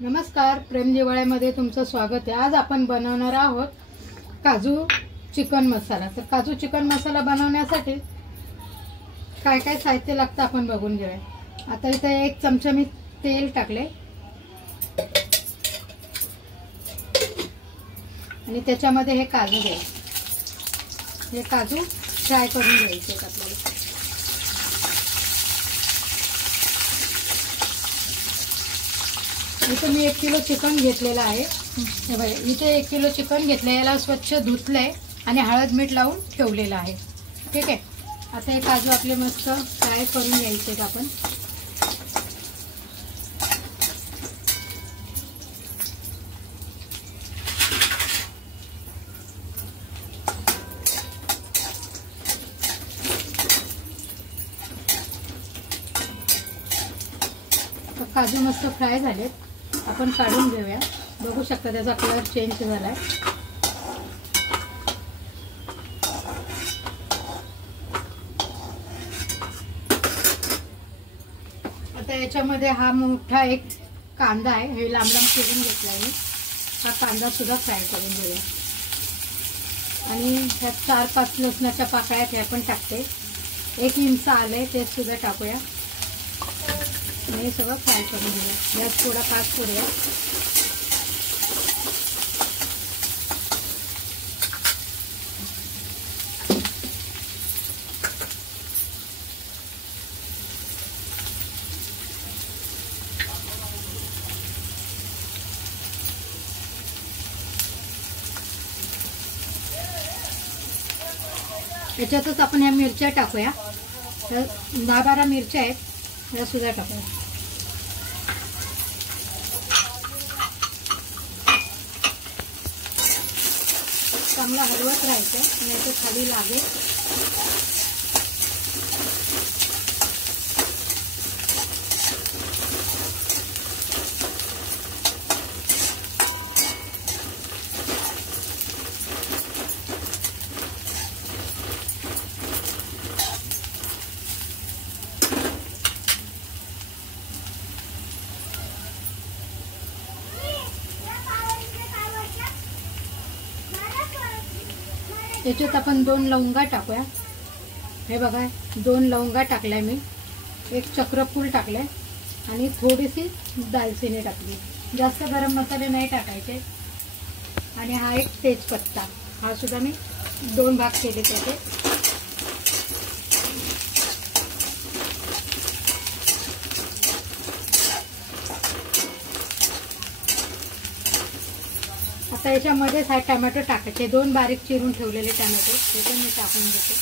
नमस्कार, प्रेम जिव्हाळ्यामध्ये तुमचं स्वागत आहे। आज आपण बनवणार आहोत काजू चिकन मसाला। तर काजू चिकन मसाला बनवण्यासाठी काय काय साहित्य लागतं आपण बघून घेऊया। आता इथे 1 चमचा मी तेल टाकले आणि त्याच्यामध्ये हे काजू घ्यायचे। हे काजू फ्राय करून घ्यायचे आपल्याला। इथे मी 1 किलो चिकन घेतलेलं आहे। हे बघा, इथे 1 किलो चिकन घेतलं, याला स्वच्छ धुतलंय आणि हळद मीठ लावून ठेवलेलं आहे। ठीक आहे, आता हे काजू आपले मस्त फ्राय करून घ्यायचे आपण। काजू मस्त फ्राय झालेत, आपण काढून घेऊया। बघू शकता त्याचा कलर चेंज झालाय। आता याच्यामध्ये हा मोठा एक कांदा आहे, हे लांब लांब चिरून घेतलाय मी। हा कांदा सुद्धा फ्राय करून घेऊया आणि ह्यात 4-5 लसणाच्या पाकळ्या हे आपण टाकते। 1 इंच आले ते सुद्धा टाकूया आणि हे सगळं फ्राय करून घेऊया। गॅस थोडा फास्ट करूया। याच्यातच आपण ह्या मिरच्या टाकूया। तर 10-12 मिरच्या आहेत, या सुद्धा टाकूया। चांगला हलवत राहायचं आणि ते खाली लागेल। याच्यात आपण 2 लवंगा टाकूया। हे बघा, 2 लवंगा टाकल्या मी, 1 चक्रफूल टाकले आणि थोडीशी दालचिनी टाकली। जास्त गरम मसाले नाही टाकायचे। आणि हा एक तेजपत्ता, हा सुद्धा मी 2 भाग केले त्याचे। आता याच्यामध्येच हा टोमॅटो टाकायचे, 2 बारीक चिरून ठेवलेले टोमॅटो ते पण मी टाकून घेते।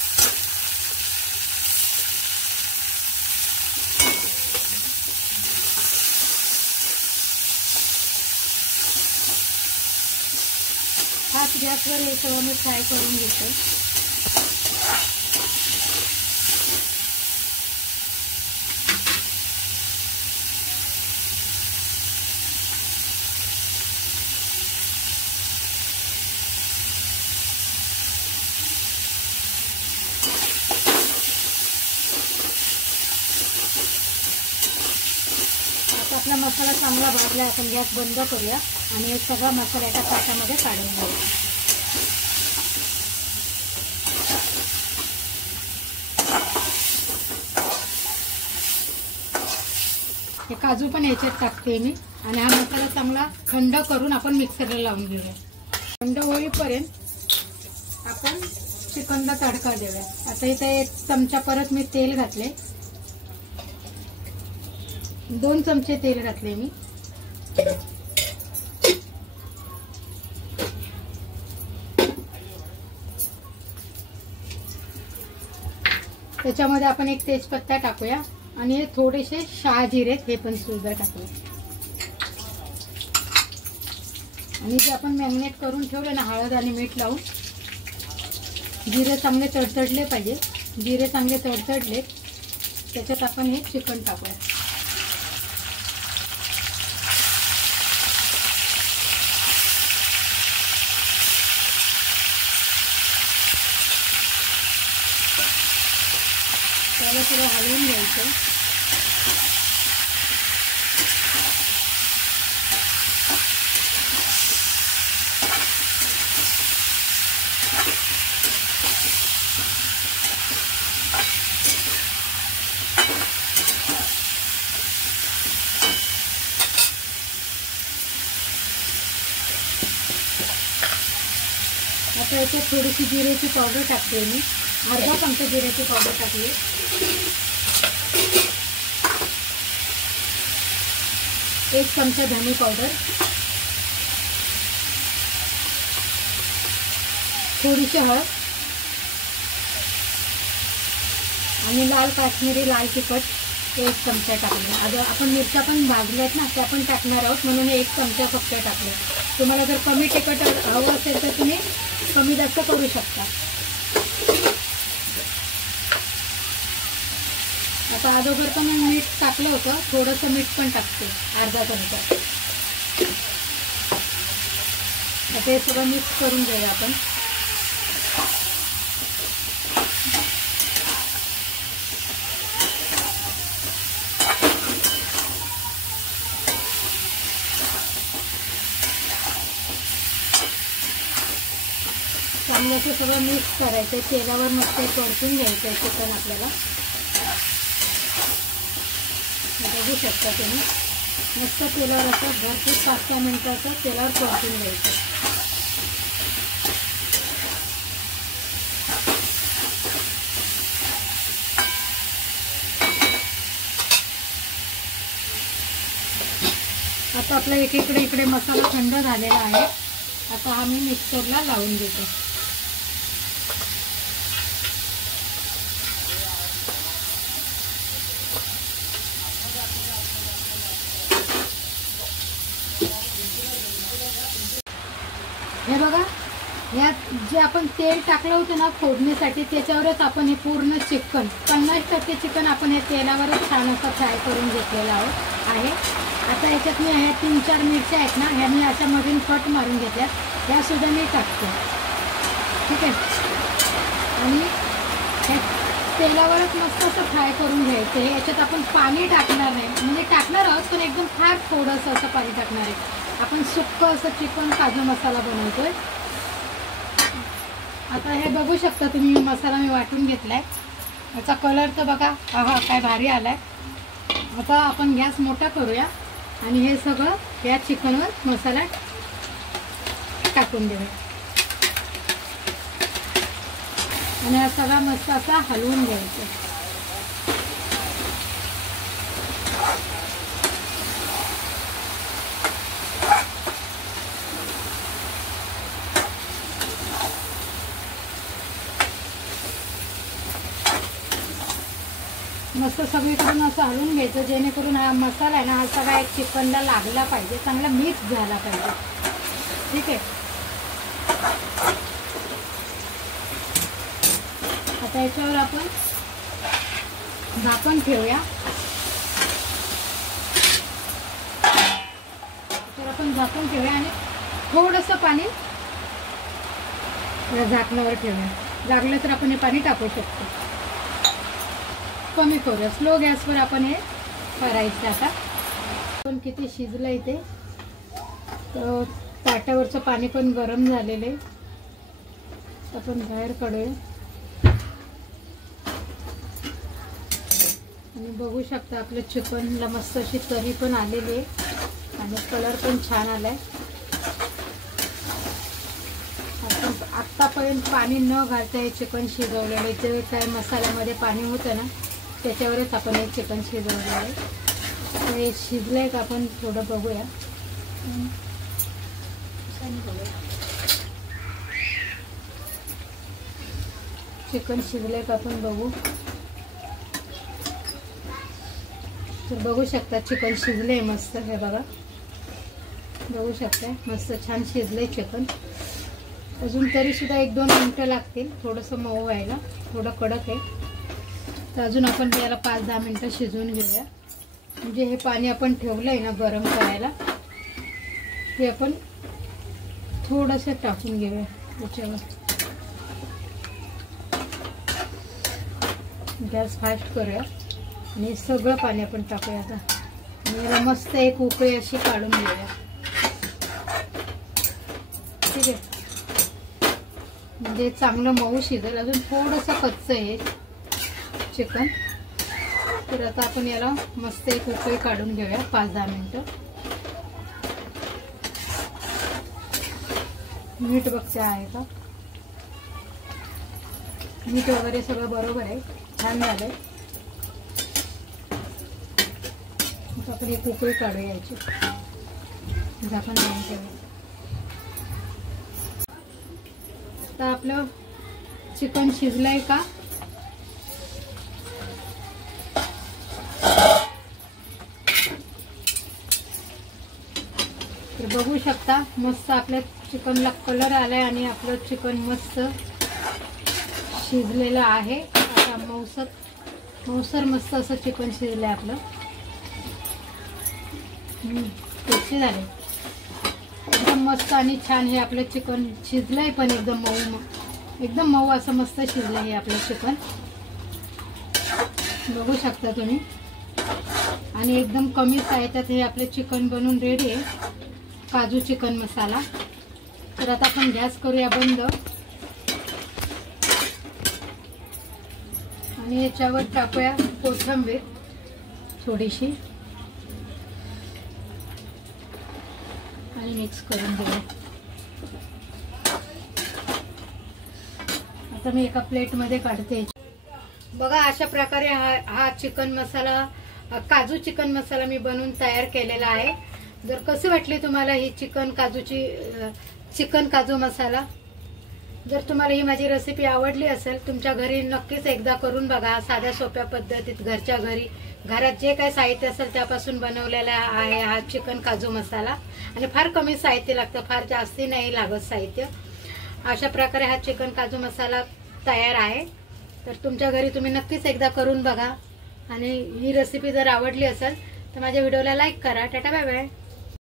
हाच गॅसवर हे सगळं मी फ्राय करून घेते। आपला मसाला चांगला भाजला, आपण गॅस बंद करूया आणि हे सगळा मसाला एका ताटामध्ये काढून घेऊया। हे काजू पण याच्यात टाकते मी आणि हा मसाला चांगला थंड करून आपण मिक्सरला लावून घेऊया। थंड होईपर्यंत आपण चिकनला तडका देऊया। आता इथे 1 चमचा परत मी तेल घातले, 2 चमचे तेल घातले मी। त्याच्यामध्ये आपण 1 तेजपत्ता टाकूया आणि थोडेसे शहाजिरे हे पण सुद्धा टाकूया। आणि जे आपण मॅरिनेट करून ठेवले ना हळद आणि मीठ लावून, जिरे चांगले तडतडले पाहिजे। जिरे चांगले तडतडले त्याच्यात आपण हे चिकन टाकूया। त्याला थोडं हलवून घ्यायचं। आता याच्यात थोडीशी जिऱ्याची पावडर टाकते मी, अर्धा चमचा जिऱ्याची पावडर टाकली, 1 चमचा धने पावडर, थोडीशी हळद आणि लाल काश्मीरी लाल तिखट 1 चमचा टाकले. आता आपण मिरच्या पण भाजल्यात ना, त्या पण टाकणार आहोत, म्हणून 1 चमचा फक्त टाकले. तुम्हाला जर कमी तिखट हवं असेल तर तुम्ही कमी जास्त करू शकता. आता अगोदर पण मीठ टाकलं होतं, थोडंसं मीठ पण टाकते, अर्धा चमचा. आता हे सगळं मिक्स करून घेऊया आपण. चांगलं असं सगळं मिक्स करायचं, तेलावर मस्त परतून घ्यायचं आहे चिकन आपल्याला. बघू शकता तुम्ही, मस्त तेलावर असं भरपूर 5-6 मिनिटाचं तेलावर परतून घ्यायचं. आता आपला इकडे मसाला थंड झालेला आहे. आता हा मी मिक्सरला लावून देतो. हे बघा, यात जे आपण तेल टाकलं होतं ना फोडणीसाठी, त्याच्यावरच आपण हे पूर्ण चिकन 50% चिकन आपण हे तेलावरच छान असं फ्राय करून घेतलेलं आहे. आता याच्यात मी ह्या 3-4 मिरच्या आहेत ना, ह्या मी अशा मधून कट मारून घेतल्यात, ह्या सुद्धा मी टाकते. ठीक आहे. आणि हे तेलावरच मस्त असं फ्राय करून घ्यायचं आहे. याच्यात आपण पाणी टाकणार नाही, म्हणजे टाकणार आहोत पण एकदम फार थोडंसं असं पाणी टाकणार आहे. आपण सुक्कं असं चिकन काजू मसाला बनवतोय. आता हे बघू शकता तुम्ही, मसाला मी वाटून घेतलाय. याचा कलर तर बघा, हा काय भारी आलाय. आता आपण गॅस मोठा करूया आणि हे सगळं या चिकनवर मसाला टाकून देऊया आणि हा सगळा मस्त असा हलवून घ्यायचा. मस्त सगळीकडून असं हलवून घ्यायचं, जेणेकरून हा मसाला आहे ना, हा सगळा एक चिकनला लागला पाहिजे, चांगला मिक्स झाला पाहिजे. ठीक आहे. आता याच्यावर आपण झाकण ठेवूया. तर आपण झाकण ठेवूया आणि थोडंसं पाणी या झाकणावर ठेवूया. लागलं तर आपण हे पाणी टाकू शकतो. कमी करूया, स्लो गॅसवर आपण हे करायचं. आता पण किती शिजलं इथे, तर ताटावरचं पाणी पण गरम झालेलं आहे. आपण बाहेर काढूया आणि बघू शकता आपल्या चिकनला मस्त अशी तरी पण आलेली आहे आणि कलर पण छान आलाय. आपण आत्तापर्यंत पाणी न घालता हे चिकन शिजवलेलं, जे काय मसाल्यामध्ये पाणी होतं ना त्याच्यावरच आपण हे चिकन शिजवलेलं आहे. तर हे शिजलंय का आपण थोडं बघूया. चिकन शिजलंय का आपण बघू. तर बघू शकता चिकन शिजलंय मस्त. हे बघा, बघू शकता मस्त छान शिजलंय चिकन. अजून तरी सुद्धा 1-2 मिनिटं लागतील थोडंसं मऊ व्हायला, थोडं कडक आहे. तर अजून आपण त्याला 5-10 मिनिटं शिजवून घेऊया. म्हणजे हे पाणी आपण ठेवलंय ना गरम करायला, ते आपण थोडंसं टाकून घेऊया त्याच्यावर. गॅस फास्ट करूया आणि सगळं पाणी आपण टाकूया आता आणि मस्त एक उकळी अशी काढून घेऊया. ठीक आहे. म्हणजे चांगलं मऊ शिजेल. अजून थोडंसं कच्चं आहे चिकन. तर आता आपण याला मस्त एक उकळी काढून घेऊया 5-10 मिनिटं. मीठ बघते आहे का. मीठ वगैरे सगळं बरोबर आहे, छान झालंय. आपण एक उकळी काढू यायची, झाकण लावून ठेवू. तर आपलं चिकन शिजलंय का तर बघू शकता. मस्त आपल्या चिकनला कलर आलाय आणि आपलं चिकन मस्त शिजलेलं आहे. आता मऊसर मस्त असं चिकन शिजलंय आपलं. टेस्टी झाले एकदम मस्त आणि छान. हे आपलं चिकन शिजलंय पण एकदम मऊ असं मस्त शिजलंय हे आपलं चिकन, बघू शकता तुम्ही. आणि एकदम कमी साहित्यात हे आपले चिकन बनवून रेडी आहे, काजू चिकन मसाला. तर आता आपण गॅस करूया बंद आणि याच्यावर टाकूया कोथिंबीर थोडीशी आणि मिक्स करून घेऊया. आता मी एका प्लेटमध्ये काढते. बघा अशा प्रकारे हा चिकन मसाला, काजू चिकन मसाला मी बनवून तयार केलेला आहे. जर कशी वाटली तुम्हाला ही चिकन काजू मसाला, जर तुम्हाला ही माझी रेसिपी आवडली असेल, तुमच्या घरी नक्कीच एकदा करून बघा. साध्या सोप्या पद्धतीत घरच्या घरात जे काही साहित्य असेल त्यापासून बनवलेला आहे हा चिकन काजू मसाला. आणि फार कमी साहित्य लागतं, फार जास्ती नाही लागत साहित्य. अशा प्रकारे हा चिकन काजू मसाला तयार आहे. तर तुमच्या घरी तुम्ही नक्कीच एकदा करून बघा. आणि ही रेसिपी जर आवडली असेल तर माझ्या व्हिडिओला लाईक करा. Tata bye bye.